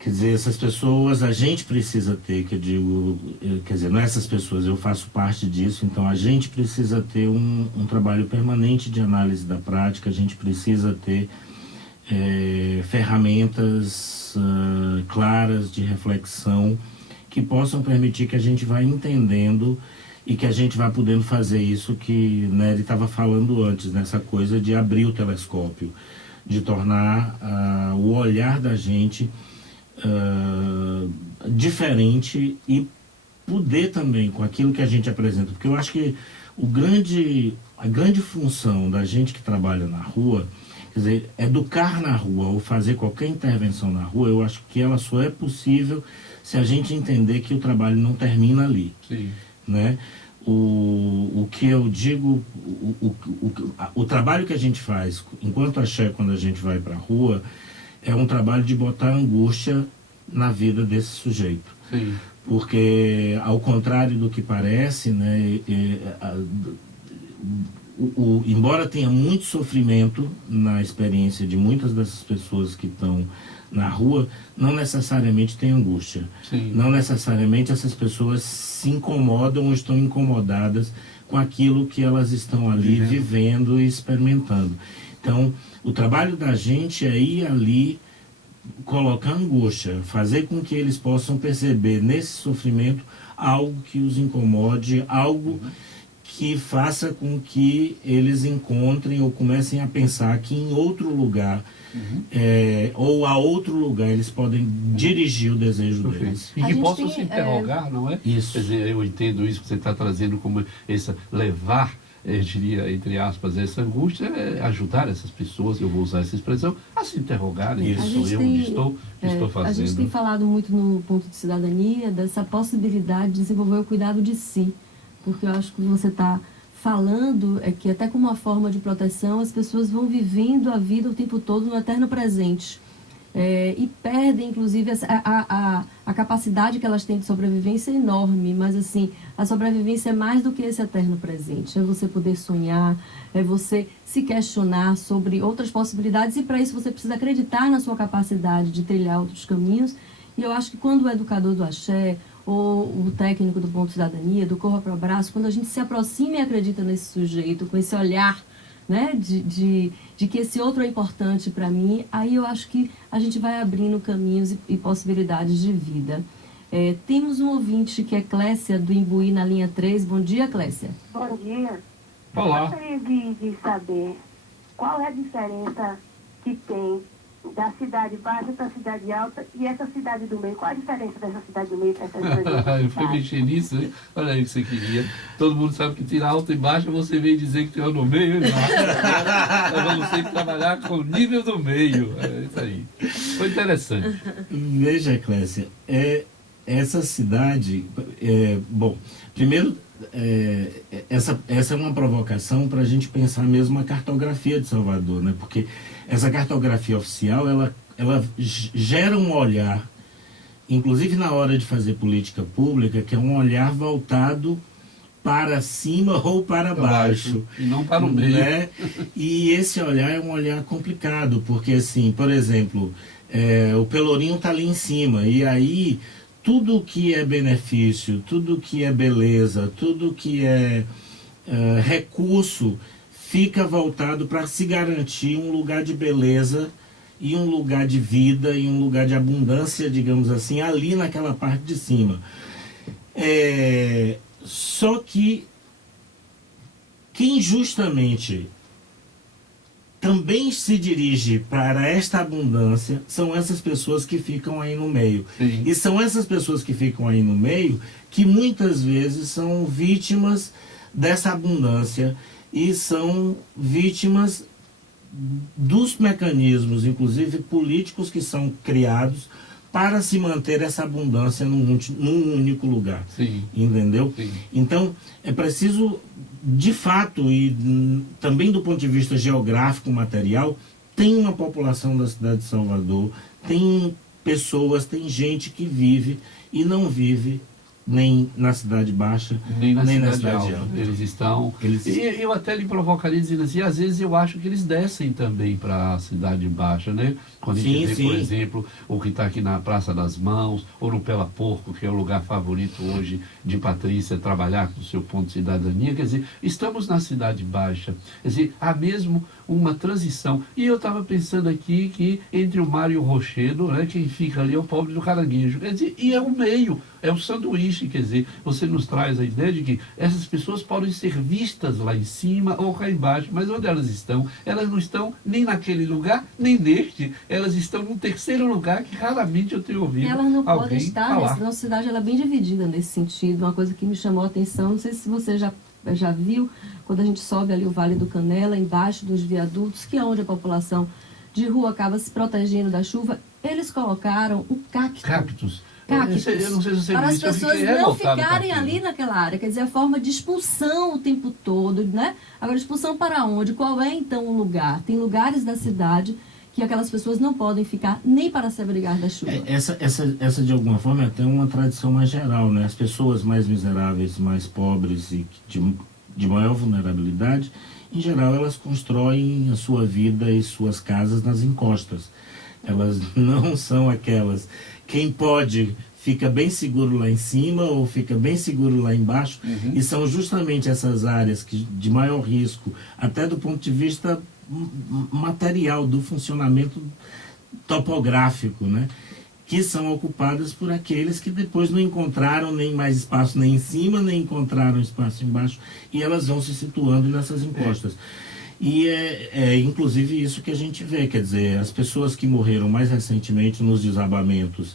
Quer dizer, essas pessoas a gente precisa ter, quer dizer, não é essas pessoas, eu faço parte disso, então a gente precisa ter um trabalho permanente de análise da prática, a gente precisa ter ferramentas claras de reflexão que possam permitir que a gente vá entendendo e que a gente vá podendo fazer isso que Nery estava falando antes, nessa coisa de abrir o telescópio, de tornar o olhar da gente diferente e poder também, com aquilo que a gente apresenta, porque eu acho que a grande função da gente que trabalha na rua, quer dizer, educar na rua ou fazer qualquer intervenção na rua, eu acho que ela só é possível se a gente entender que o trabalho não termina ali. Sim. Né? O que eu digo, o trabalho que a gente faz enquanto axé, quando a gente vai para a rua, é um trabalho de botar angústia na vida desse sujeito. Sim. Porque, ao contrário do que parece, né, embora tenha muito sofrimento na experiência de muitas dessas pessoas que estão na rua, não necessariamente tem angústia. Sim. Não necessariamente essas pessoas se incomodam ou estão incomodadas com aquilo que elas estão ali vivendo e experimentando. Então, o trabalho da gente é ir ali, colocar angústia, fazer com que eles possam perceber nesse sofrimento algo que os incomode, algo que faça com que eles encontrem ou comecem a pensar que em outro lugar ou a outro lugar eles podem dirigir o desejo deles. E que possam se interrogar, não é? Isso. Quer dizer, eu entendo isso que você está trazendo como levar, eu diria, entre aspas, essa angústia, ajudar essas pessoas, eu vou usar essa expressão, a se interrogarem. Isso. Sou eu onde estou fazendo. A gente tem falado muito no ponto de cidadania dessa possibilidade de desenvolver o cuidado de si, porque eu acho que você está falando que até como uma forma de proteção as pessoas vão vivendo a vida o tempo todo no eterno presente e perdem inclusive a capacidade que elas têm de sobrevivência é enorme, mas assim, a sobrevivência é mais do que esse eterno presente, é você poder sonhar, é você se questionar sobre outras possibilidades e para isso você precisa acreditar na sua capacidade de trilhar outros caminhos. E eu acho que quando o educador do axé ou o técnico do ponto de cidadania, do Corra para o Abraço, quando a gente se aproxima e acredita nesse sujeito, com esse olhar, né, de que esse outro é importante para mim, aí eu acho que a gente vai abrindo caminhos e possibilidades de vida. Temos um ouvinte que é Clécia, do Imbuí, na linha 3. Bom dia, Clécia. Bom dia. Olá. Eu gostaria de saber qual é a diferença que tem da cidade baixa para a cidade alta e essa cidade do meio. Qual a diferença dessa cidade do meio para essa cidade do meio? Eu fui mexer nisso, hein? Olha aí o que você queria. Todo mundo sabe que tira alta e baixa, você veio dizer que tem uma no meio. Nós vamos ter que trabalhar com o nível do meio. É isso aí. Foi interessante. Veja, Clécia, essa cidade... bom, primeiro, essa é uma provocação para a gente pensar mesmo a cartografia de Salvador, né? Porque essa cartografia oficial, ela gera um olhar, inclusive na hora de fazer política pública, que é um olhar voltado para cima ou para baixo. E não para o meio. Né? E esse olhar é um olhar complicado, porque, assim, por exemplo, o Pelourinho está ali em cima, e aí tudo que é benefício, tudo que é beleza, tudo que é recurso, fica voltado para se garantir um lugar de beleza e um lugar de vida e um lugar de abundância, digamos assim, ali naquela parte de cima. Só que quem justamente também se dirige para esta abundância são essas pessoas que ficam aí no meio. Sim. E são essas pessoas que ficam aí no meio que muitas vezes são vítimas dessa abundância e são vítimas dos mecanismos, inclusive políticos, que são criados para se manter essa abundância num único lugar. Sim. Entendeu? Sim. Então, é preciso, de fato, e também do ponto de vista geográfico, material, tem uma população da cidade de Salvador, tem pessoas, tem gente que vive e não vive nem na Cidade Baixa, nem na cidade cidade alta. Eles estão... E eu até lhe provocaria dizendo assim, às vezes eu acho que eles descem também para a Cidade Baixa, né? Quando a gente vê, por exemplo, o que está aqui na Praça das Mãos, ou no Pela Porco, que é o lugar favorito hoje de Patrícia trabalhar com o seu ponto de cidadania. Quer dizer, estamos na Cidade Baixa. Quer dizer, há mesmo uma transição. E eu estava pensando aqui que entre o mar e o rochedo, né, quem fica ali é o pobre do caranguejo. Quer dizer, e é o meio, é o sanduíche. Quer dizer, você nos traz a ideia de que essas pessoas podem ser vistas lá em cima ou cá embaixo, mas onde elas estão? Elas não estão nem naquele lugar, nem neste. Elas estão num terceiro lugar que raramente eu tenho ouvido elas não alguém podem estar, falar. nossa cidade ela é bem dividida nesse sentido. Uma coisa que me chamou a atenção, não sei se você já viu, quando a gente sobe ali o Vale do Canela, embaixo dos viadutos, que é onde a população de rua acaba se protegendo da chuva, eles colocaram um cactus. Cactus. Cactus. Eu não sei se você Para viu as isso, eu pessoas fiquei não revoltado ficarem com aquilo. ali naquela área, quer dizer, a forma de expulsão o tempo todo, né? Agora, expulsão para onde? Qual é então o lugar? Tem lugares da cidade que aquelas pessoas não podem ficar nem para se abrigar da chuva. Essa de alguma forma é até uma tradição mais geral, né? As pessoas mais miseráveis, mais pobres e de maior vulnerabilidade, em geral elas constroem a sua vida e suas casas nas encostas. Elas não são aquelas. Quem pode fica bem seguro lá em cima ou fica bem seguro lá embaixo, e são justamente essas áreas de maior risco, até do ponto de vista material, do funcionamento topográfico, né? Que são ocupadas por aqueles que depois não encontraram nem mais espaço nem em cima, nem encontraram espaço embaixo, e elas vão se situando nessas encostas. E é inclusive isso que a gente vê, quer dizer, as pessoas que morreram mais recentemente nos desabamentos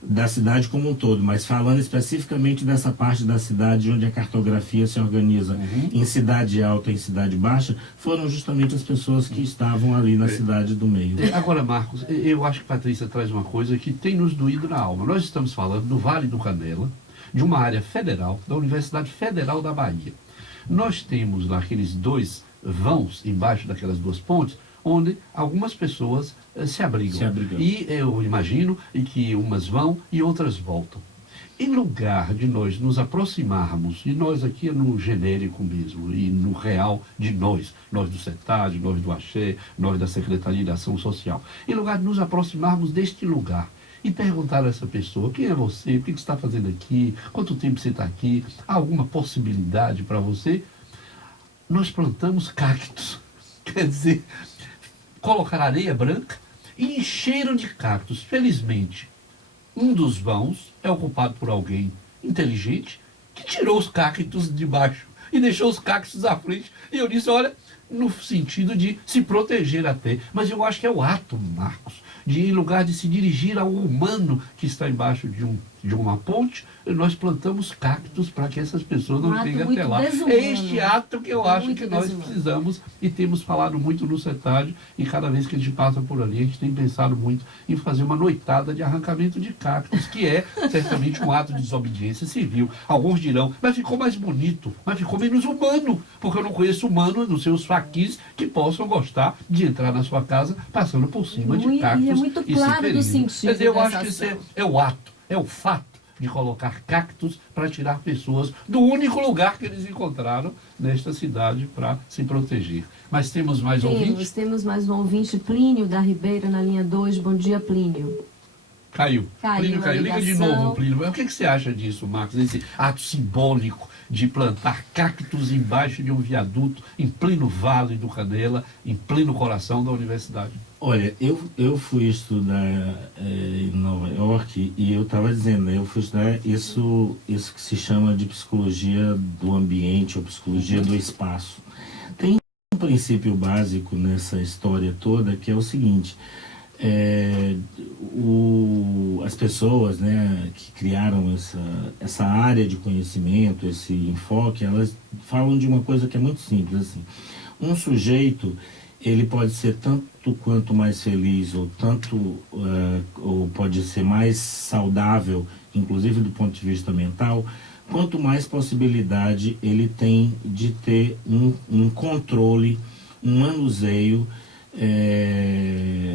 da cidade como um todo, mas falando especificamente dessa parte da cidade onde a cartografia se organiza em cidade alta e em cidade baixa, foram justamente as pessoas que estavam ali na cidade do meio. Agora, Marcos, eu acho que Patrícia traz uma coisa que tem nos doído na alma. Nós estamos falando do Vale do Canela, de uma área federal, da Universidade Federal da Bahia. Nós temos lá aqueles dois vãos embaixo daquelas duas pontes, onde algumas pessoas se abrigam. E eu imagino que umas vão e outras voltam. Em lugar de nós nos aproximarmos, e nós aqui no genérico mesmo, e no real de nós do CETAD, nós do Axé, nós da Secretaria de Ação Social, em lugar de nos aproximarmos deste lugar e perguntar a essa pessoa, quem é você, o que você está fazendo aqui, quanto tempo você está aqui, há alguma possibilidade para você, nós plantamos cactos. Quer dizer, colocar areia branca e encheram de cactos. Felizmente, um dos vãos é ocupado por alguém inteligente que tirou os cactos de baixo e deixou os cactos à frente. E eu disse, olha, no sentido de se proteger até. Mas eu acho que é o ato, Marcos, de em lugar de se dirigir ao humano que está embaixo de um de uma ponte, nós plantamos cactos para que essas pessoas não cheguem até lá. Desumano. É este ato que eu acho Muito que nós desumano. precisamos e temos falado muito no CETAD, e cada vez que a gente passa por ali, a gente tem pensado muito em fazer uma noitada de arrancamento de cactos, que é certamente um ato de desobediência civil. Alguns dirão, mas ficou mais bonito, mas ficou menos humano, porque eu não conheço humano nos seus faquis que possam gostar de entrar na sua casa passando por cima de cactos. E é muito se claro ferindo. do sentido Quer dizer, eu dessa acho que isso ação. é o ato, é o fato de colocar cactos para tirar pessoas do único lugar que eles encontraram nesta cidade para se proteger. Mas temos mais ouvintes? Temos mais um ouvinte, Plínio da Ribeira, na linha 2. Bom dia, Plínio. Caiu. Plínio a caiu. Liga de ligação. novo, Plínio. O que você acha disso, Marcos? Esse ato simbólico de plantar cactos embaixo de um viaduto, em pleno Vale do Canela, em pleno coração da universidade. Olha, eu fui estudar em Nova York e eu estava dizendo, né, eu fui estudar isso que se chama de psicologia do ambiente ou psicologia do espaço. Tem um princípio básico nessa história toda que é o seguinte: as pessoas, né, que criaram essa área de conhecimento, esse enfoque, elas falam de uma coisa que é muito simples, assim. Um sujeito, ele pode ser tanto quanto mais feliz, ou pode ser mais saudável, inclusive do ponto de vista mental, quanto mais possibilidade ele tem de ter um controle, um manuseio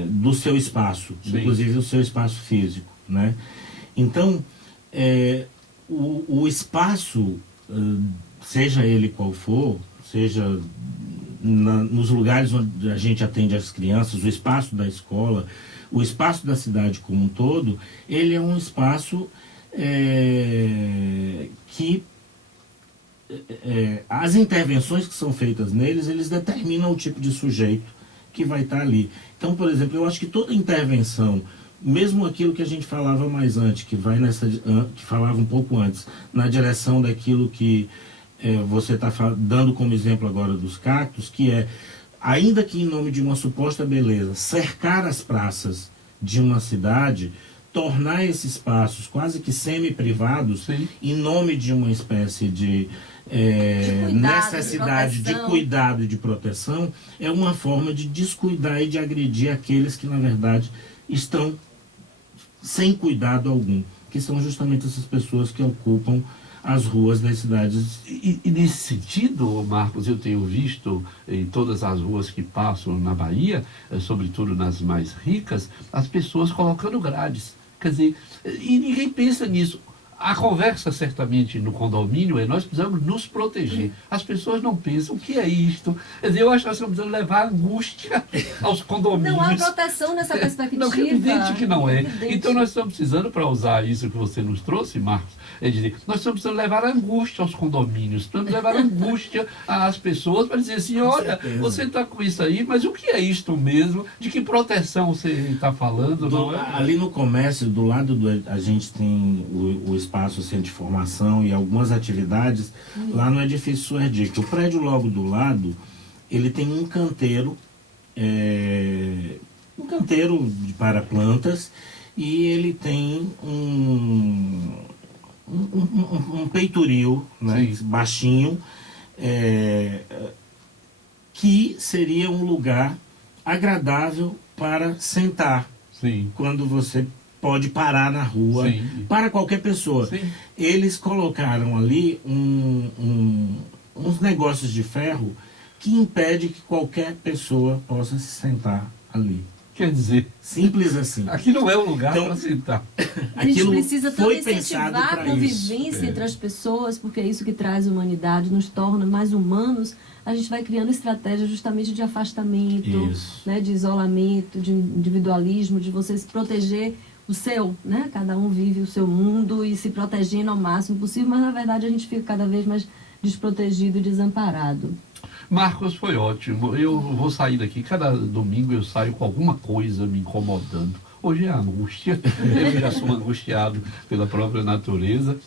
do seu espaço, Sim. inclusive do seu espaço físico, né? Então, o espaço, seja ele qual for, seja nos lugares onde a gente atende as crianças, o espaço da escola, o espaço da cidade como um todo, ele é um espaço que as intervenções que são feitas neles, eles determinam o tipo de sujeito que vai estar ali. Então, por exemplo, eu acho que toda intervenção, mesmo aquilo que a gente falava mais antes, que falava um pouco antes, na direção daquilo que você está dando como exemplo agora dos cactos, que é, ainda que em nome de uma suposta beleza, cercar as praças de uma cidade, tornar esses espaços quase que semi-privados, Sim. em nome de uma espécie de necessidade de cuidado e de proteção, é uma forma de descuidar e de agredir aqueles que, na verdade, estão sem cuidado algum, que são justamente essas pessoas que ocupam as ruas das cidades. E nesse sentido, Marcos, eu tenho visto em todas as ruas que passam na Bahia, sobretudo nas mais ricas, as pessoas colocando grades. Quer dizer, e ninguém pensa nisso. A conversa, certamente, no condomínio é: nós precisamos nos proteger. As pessoas não pensam o que é isto. Quer dizer, eu acho que nós estamos precisando levar angústia aos condomínios. Não há proteção nessa perspectiva. Não, é evidente que não é. Evidente. Então nós estamos precisando, para usar isso que você nos trouxe, Marcos, é dizer, nós estamos precisando levar angústia aos condomínios, precisamos levar angústia às pessoas para dizer assim: olha, você está com isso aí, mas o que é isto mesmo? De que proteção você está falando? Não é? Ali no comércio, do lado a gente tem o espaço centro de formação e algumas atividades lá no edifício Suerdic. O prédio logo do lado, ele tem um canteiro para plantas, e ele tem um peitoril, né, baixinho, que seria um lugar agradável para sentar. Sim. Quando você pode parar na rua, Sim. para qualquer pessoa. Sim. Eles colocaram ali uns negócios de ferro que impede que qualquer pessoa possa se sentar ali. Quer dizer, Simples assim. aqui não é o lugar Então, para sentar. A gente Aquilo precisa tanto foi pensado incentivar a para convivência isso. entre as pessoas, porque é isso que traz humanidade, nos torna mais humanos. A gente vai criando estratégias justamente de afastamento, Isso. né, de isolamento, de individualismo, de você se proteger o seu, né? Cada um vive o seu mundo e se protegendo ao máximo possível, mas na verdade a gente fica cada vez mais desprotegido e desamparado. Marcos, foi ótimo. Eu vou sair daqui, cada domingo eu saio com alguma coisa me incomodando. hoje é a angústia. Eu já sou angustiado pela própria natureza.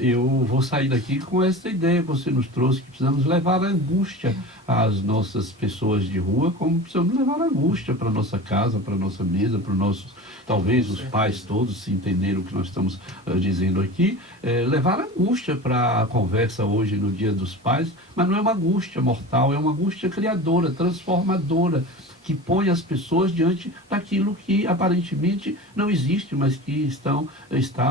Eu vou sair daqui com essa ideia que você nos trouxe, que precisamos levar a angústia às nossas pessoas de rua, como precisamos levar a angústia para a nossa casa, para a nossa mesa, para os nossos, talvez os pais todos se entenderam o que nós estamos dizendo aqui, levar a angústia para a conversa hoje no Dia dos Pais, mas não é uma angústia mortal, é uma angústia criadora, transformadora, que põe as pessoas diante daquilo que aparentemente não existe, mas que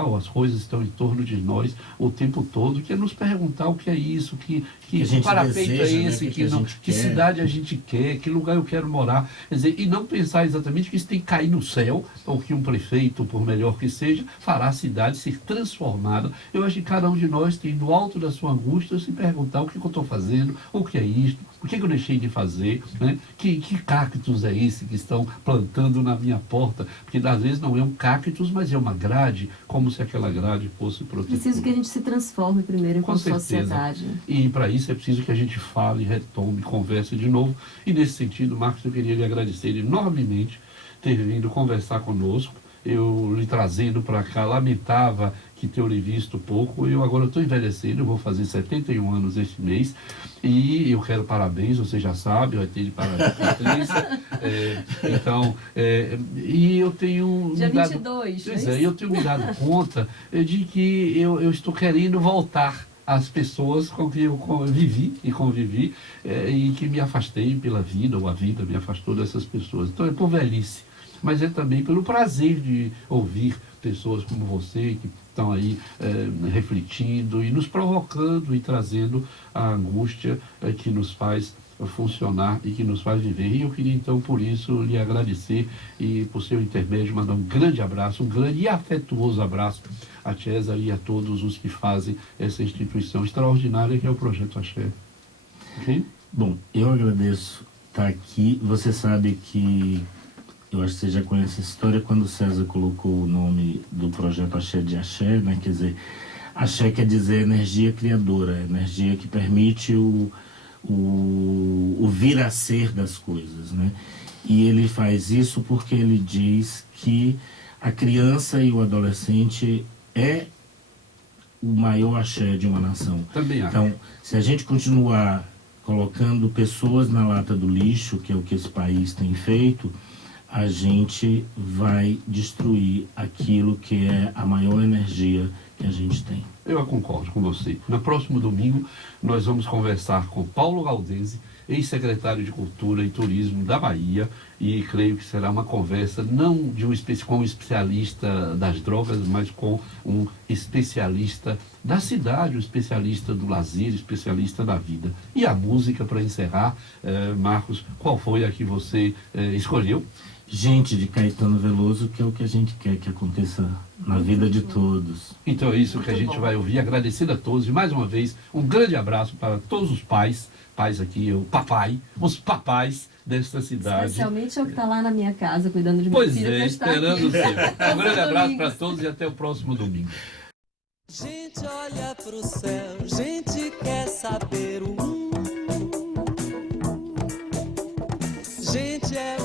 ou as coisas estão em torno de nós o tempo todo, que é nos perguntar o que é isso, que parapeito é esse, né? que cidade a gente quer, que lugar eu quero morar. Quer dizer, e não pensar exatamente que isso tem que cair no céu, ou que um prefeito, por melhor que seja, fará a cidade ser transformada. Eu acho que cada um de nós tem, no alto da sua angústia, se perguntar o que eu estou fazendo, o que é isto, por que eu deixei de fazer, né? Que cactus é esse que estão plantando na minha porta? Porque às vezes não é um cactus, mas é uma grade, como se aquela grade fosse protetora. Preciso que a gente se transforme primeiro enquanto sociedade. E para isso é preciso que a gente fale, retome, converse de novo. E nesse sentido, Marcos, eu queria lhe agradecer enormemente ter vindo conversar conosco. Eu lhe trazendo para cá, lamentava que ter lhe visto pouco. Eu agora estou envelhecendo, eu vou fazer 71 anos este mês e eu quero parabéns, você já sabe, vai ter de parabéns, Patrícia. E eu tenho... Dia 22, eu tenho me dado conta de que eu estou querendo voltar às pessoas com quem eu vivi e convivi e que me afastei pela vida, ou a vida me afastou dessas pessoas. Então é por velhice, mas é também pelo prazer de ouvir pessoas como você, que estão aí refletindo e nos provocando e trazendo a angústia que nos faz funcionar e que nos faz viver. E eu queria então por isso lhe agradecer e por seu intermédio mandar um grande abraço, um grande e afetuoso abraço a César e a todos os que fazem essa instituição extraordinária que é o Projeto Axé. Okay? Bom, eu agradeço estar aqui. Você sabe que eu acho que você já conhece essa história, quando o César colocou o nome do Projeto Axé de Axé, né? Quer dizer, Axé quer dizer energia criadora, energia que permite o vir a ser das coisas, né? E ele faz isso porque ele diz que a criança e o adolescente é o maior axé de uma nação. Também acho. Então, se a gente continuar colocando pessoas na lata do lixo, que é o que esse país tem feito, a gente vai destruir aquilo que é a maior energia que a gente tem. Eu concordo com você. No próximo domingo, nós vamos conversar com Paulo Gaudenzi, ex-secretário de Cultura e Turismo da Bahia, e creio que será uma conversa não com um especialista das drogas, mas com um especialista da cidade, um especialista do lazer, especialista da vida. E a música, para encerrar, Marcos, qual foi a que você escolheu? Gente, de Caetano Veloso, que é o que a gente quer que aconteça na vida de todos. Então é isso que a gente vai ouvir, agradecendo a todos. E mais uma vez, um grande abraço para todos os pais aqui, os papais desta cidade. Especialmente eu que está lá na minha casa, cuidando de meu pois filho. Pois é, esperando você. Um grande abraço para domingos. todos e até o próximo domingo. Gente olha pro céu, gente quer saber o gente é